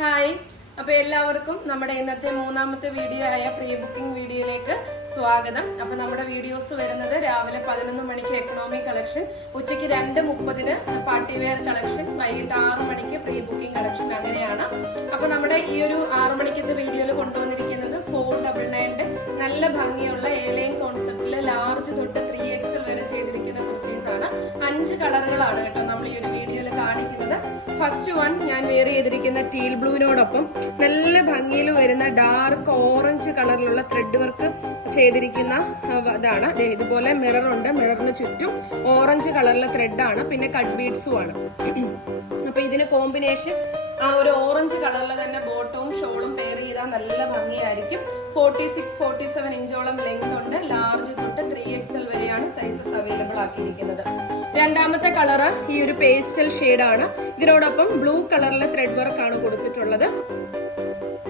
Hi. അപ്പൊ എല്ലാവർക്കും നമ്മുടെ ഇന്നത്തെ മൂന്നാമത്തെ വീഡിയോ ആയ പ്രീ ബുക്കിംഗ് വീഡിയോയിലേക്ക് സ്വാഗതം. അപ്പൊ നമ്മുടെ വീഡിയോസ് വരുന്നത് രാവിലെ പതിനൊന്ന് മണിക്ക് എക്കണോമി കളക്ഷൻ ഉച്ചയ്ക്ക് രണ്ട് മുപ്പതിന് പാർട്ടി വെയർ കളക്ഷൻ വൈകിട്ട് ആറു മണിക്ക് പ്രീ ബുക്കിംഗ് കളക്ഷൻ അങ്ങനെയാണ്. അപ്പൊ നമ്മുടെ ഈ ഒരു ആറു മണിക്കത്തെ വീഡിയോയിൽ കൊണ്ടുവന്നിരിക്കുന്നത് ഫോർ ഡബിൾ നയന്റെ നല്ല ഭംഗിയുള്ള ഏലൈൻ കോൺസെപ്റ്റിൽ ലാർജ് തൊട്ട് ത്രീ എക്സൽ വരെ ചെയ്തിരിക്കുന്ന കുർത്തീസ് ആണ് അഞ്ച് കളറുകളാണ് കേട്ടോ നമ്മൾ ഈ ഒരു കാണിക്കുന്നത് ഫസ്റ്റ് വൺ ഞാൻ വെയർ ചെയ്തിരിക്കുന്ന ടീൽ ബ്ലൂവിനോടൊപ്പം നല്ല ഭംഗിയിൽ വരുന്ന ഡാർക്ക് ഓറഞ്ച് കളറിലുള്ള ത്രെഡ് വർക്ക് ചെയ്തിരിക്കുന്ന ഇതാണ്. ഇതുപോലെ മിറർ ഉണ്ട്. മിററിന് ചുറ്റും ഓറഞ്ച് കളറിലെ ത്രെഡ് ആണ്. പിന്നെ കട്ട് ബീഡ്സും ആണ്. അപ്പൊ ഇതിന് കോമ്പിനേഷൻ ആ ഒരു ഓറഞ്ച് കളറിലെ തന്നെ ബോട്ടവും ഷോളും പെയർ ചെയ്താൽ നല്ല ഭംഗിയായിരിക്കും. ഫോർട്ടി സിക്സ് ഫോർട്ടി സെവൻ ഇഞ്ചോളം ലെങ്ത് ആക്കിയിരിക്കുന്നത് രണ്ടാമത്തെ കളറ് ഈ ഒരു പേസ്റ്റൽ ആണ് ഇതിനോടൊപ്പം ബ്ലൂ കളറിലെ ത്രെഡ് വർക്ക് ആണ് കൊടുത്തിട്ടുള്ളത്.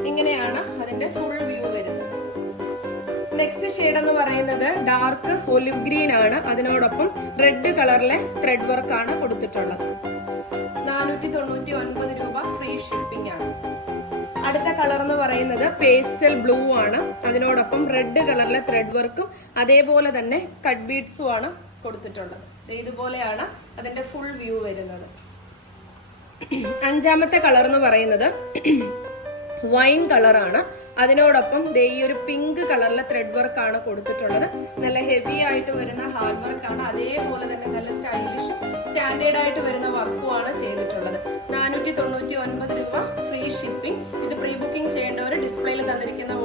ഇങ്ങനെയാണ് അതിന്റെ ഫുൾ വ്യൂ വരുന്നത്. നെക്സ്റ്റ് ഷെയ്ഡ് എന്ന് പറയുന്നത് ഡാർക്ക് ഒലിവ് ഗ്രീൻ ആണ്. അതിനോടൊപ്പം റെഡ് കളറിലെ ത്രെഡ് വർക്ക് ആണ് കൊടുത്തിട്ടുള്ളത്. നാനൂറ്റി തൊണ്ണൂറ്റി ഒൻപത് രൂപ ഫ്രീ ഷിപ്പിംഗ് ആണ്. അടുത്ത കളർ എന്ന് പറയുന്നത് പേസ്റ്റൽ ബ്ലൂ ആണ്. അതിനോടൊപ്പം റെഡ് കളറിലെ ത്രെഡ് വർക്കും അതേപോലെ തന്നെ കട്ട് ബീഡ്സും ആണ് കൊടുത്തിട്ടുള്ളത് ഇതുപോലെയാണ് അതിന്റെ ഫുൾ വ്യൂ വരുന്നത്. അഞ്ചാമത്തെ കളർ എന്ന് പറയുന്നത് വൈൻ കളറാണ് അതിനോടൊപ്പം ദേ ഈ ഒരു പിങ്ക് കളറിലെ ത്രെഡ് വർക്ക് ആണ് കൊടുത്തിട്ടുള്ളത്. നല്ല ഹെവി ആയിട്ട് വരുന്ന ഹാർഡ് വർക്ക് ആണ്. അതേപോലെ തന്നെ നല്ല സ്റ്റൈലിഷ് സ്റ്റാൻഡേർഡ് ആയിട്ട് വരുന്ന വർക്കുമാണ് ചെയ്തിട്ടുള്ളത്. നാനൂറ്റി തൊണ്ണൂറ്റി ഒൻപത് രൂപ ഫ്രീ ഷിപ്പിംഗ് ഇത് പ്രീ ബുക്കിംഗ് ചെയ്യേണ്ടവർ ഡിസ്പ്ലേയിൽ തന്നിരിക്കുന്ന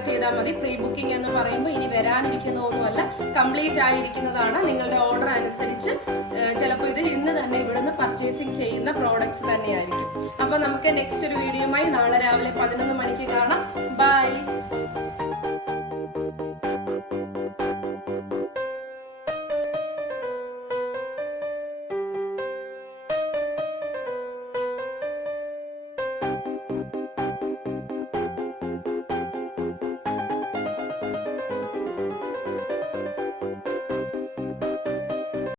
കോൺടാക്ട് ചെയ്താൽ മതി. പ്രീ ബുക്കിംഗ് എന്ന് പറയുമ്പോൾ ഇനി വരാനിരിക്കുന്ന ഒന്നുമല്ല കംപ്ലീറ്റ് ആയിരിക്കുന്നതാണ് നിങ്ങളുടെ ഓർഡർ അനുസരിച്ച് ചിലപ്പോൾ ഇത് ഇന്ന് തന്നെ ഇവിടുന്ന് പർച്ചേസിങ് ചെയ്യുന്ന പ്രോഡക്ട്സ് തന്നെയായിരിക്കും. അപ്പോൾ നമുക്ക് നെക്സ്റ്റ് ഒരു വീഡിയോയുമായി നാളെ രാവിലെ പതിനൊന്ന് മണിക്ക് കാണാം.